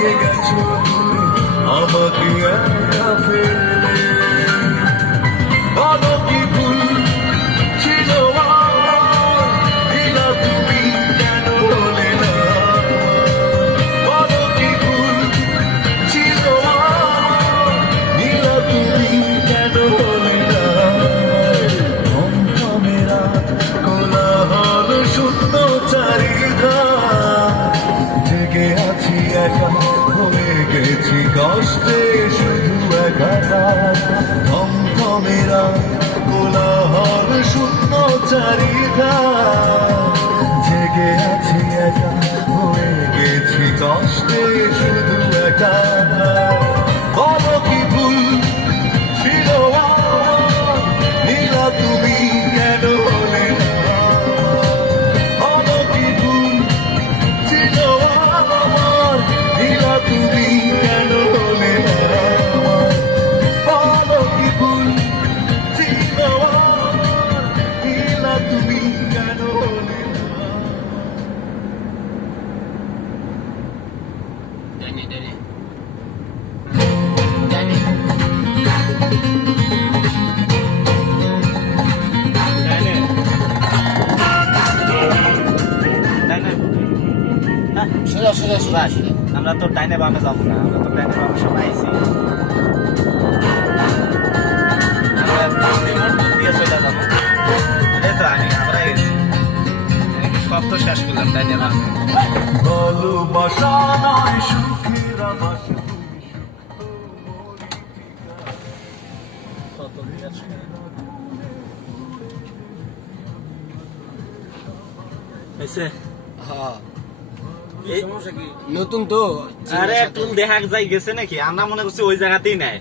হারিয়ে গেছো আমাকে একা ফেলে একাকার থমথমে রাত, কোলাহল শূন্য চারিধার। জেগে আছি একা হয়ে গেছি কষ্টে শুধু একাকার হ্যাঁ, সোজা সোজা সোজা আমরা তো ডাইনে বামে যাব না আমরা তো ডাইনে বামে সবাই আইছি। সব তো শেষ করলাম ডাইনে বামে। ভালোবাসা নয় সুখের আবাস। কত দিনের হয়েছে হ্যাঁ এই- সমস্যা কি নতুন তো আরে টুল দেখা যাই গেছে নাকি? আমরা মনে করছি ওই জায়গাতেই নাই।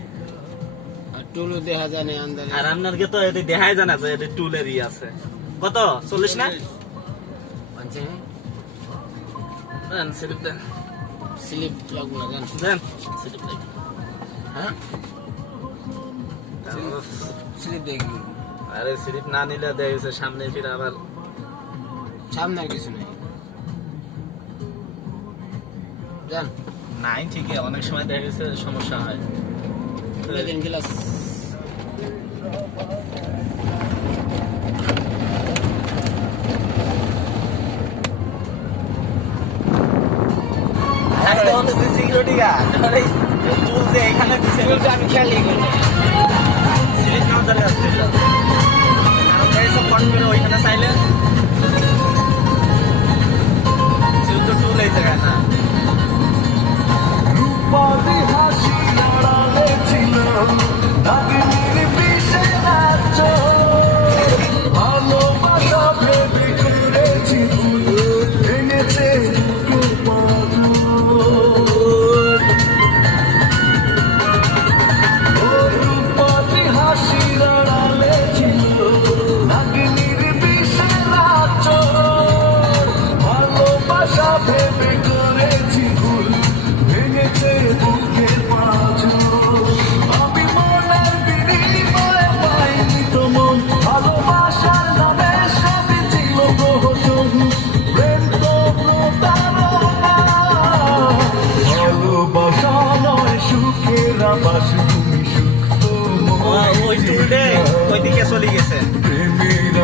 আর টুলু দেখা যায় না আন্দাজে। আর আপনারকে তো এটি দেখাই জানা যে এটি টুলের ই আছে। কত? চল্লিশ না? স্লিপ দেন স্লিপ লাগবো না জান দেন। স্লিপ হ্যাঁ? স্লিপ দেখি। আরে স্লিপ না নিলে দেখেছে সামনে ফিরে আবার। সামনে কিছু নেই। জান। নাই ঠিকই অনেক সময় দেখা গেছে সমস্যা হয়। দিন গিলাস চুল যে এখানে আমি খেয়ালই করি নাও ধরে কারণ করে ওইখানে চাইলে। যেহেতু টুল এই জায়গায় না। রূপালি হাসি আড়ালে ছিল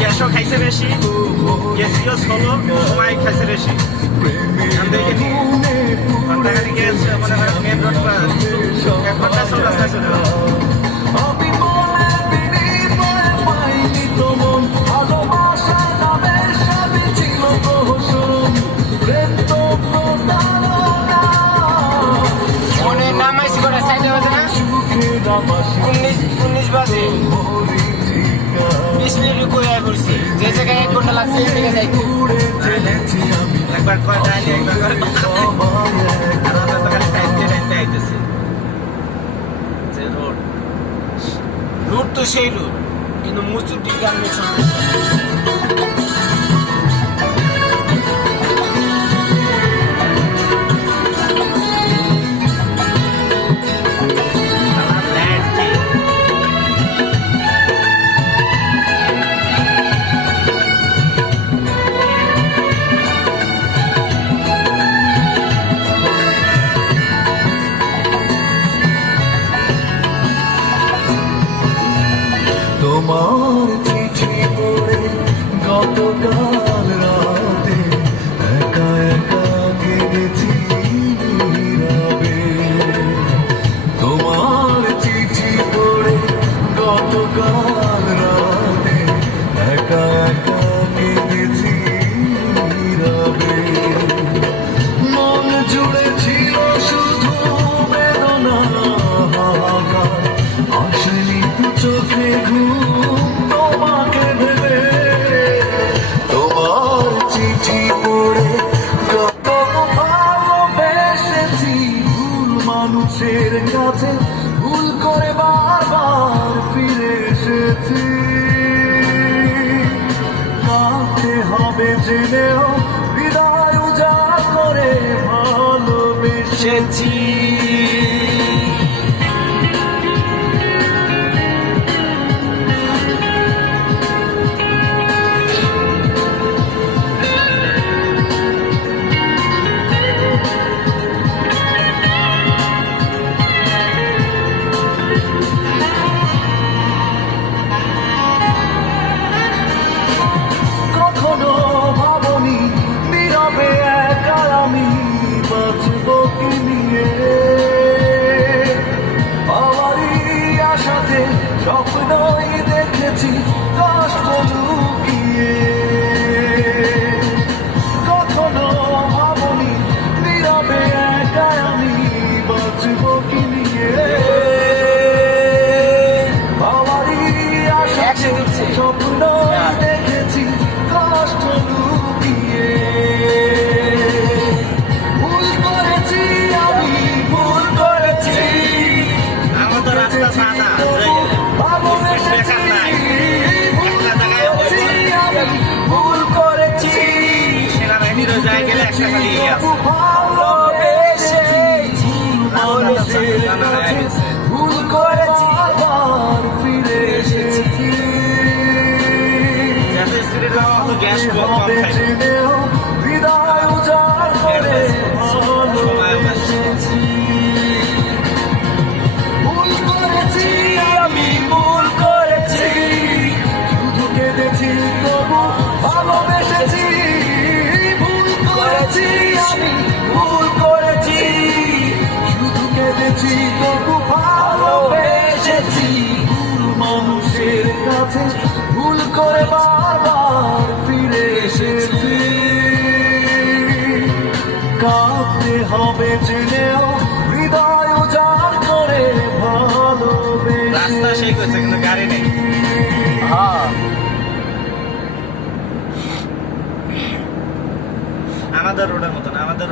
গ্যাসও খাইছে বেশি গ্যাসিও ষোলো সময় খাইছে বেশি। দেখিনি ঘন্টাখানি গ্যাস, মনে করেন মেন রোড এক ঘণ্টা সব রাস্তায় চলে গেল। ছিল উনিশ বাজে। বিশ মিনিট আয় পড়ছি যে জায়গায় এক ঘণ্টা লাগছে, এই যাইতে উড়ে একবার কয় টাইলে একবার কয় সবাই এক আর আমরা তো খালি টাইতে টাইতে আইতেছি যে রোড। রুট তো সেই রুট কিন্তু মুচুর দিকে আমি সমস্যা গতকাল রাতে একা একা মন চোখে তোমাকে তোমার চিঠি পড়ে ভুল মানুষের কাছে ভুল করে বারবার জেনেও হৃদয় উজাড় করে ভালোবেসেছি।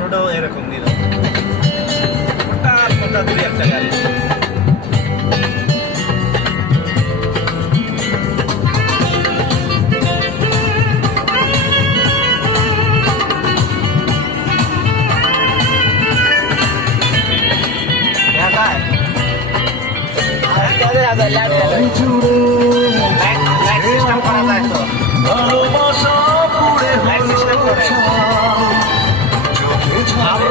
মতন আমাদের রোডও এরকম নীরব মোটা মোটা দূরে একটা গাড়ি দেখায়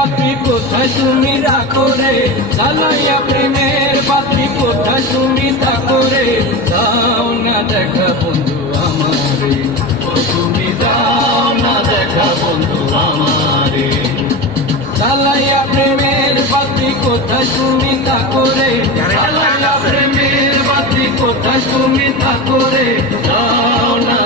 বাতি কোথায় তুমি রাখো রে? ঝালাইয়া প্রেমের বাতি কোথায় তুমি থাকো রে? দাও না দেখা বন্ধু আমারে। তুমি দাও না দেখা বন্ধু আমারে। ঝালাইয়া প্রেমের বাতি কোথায় তুমি থাকো রে? ঝালাইয়া প্রেমের বাতি কোথায় তুমি থাকো রে? দাও না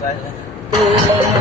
来来来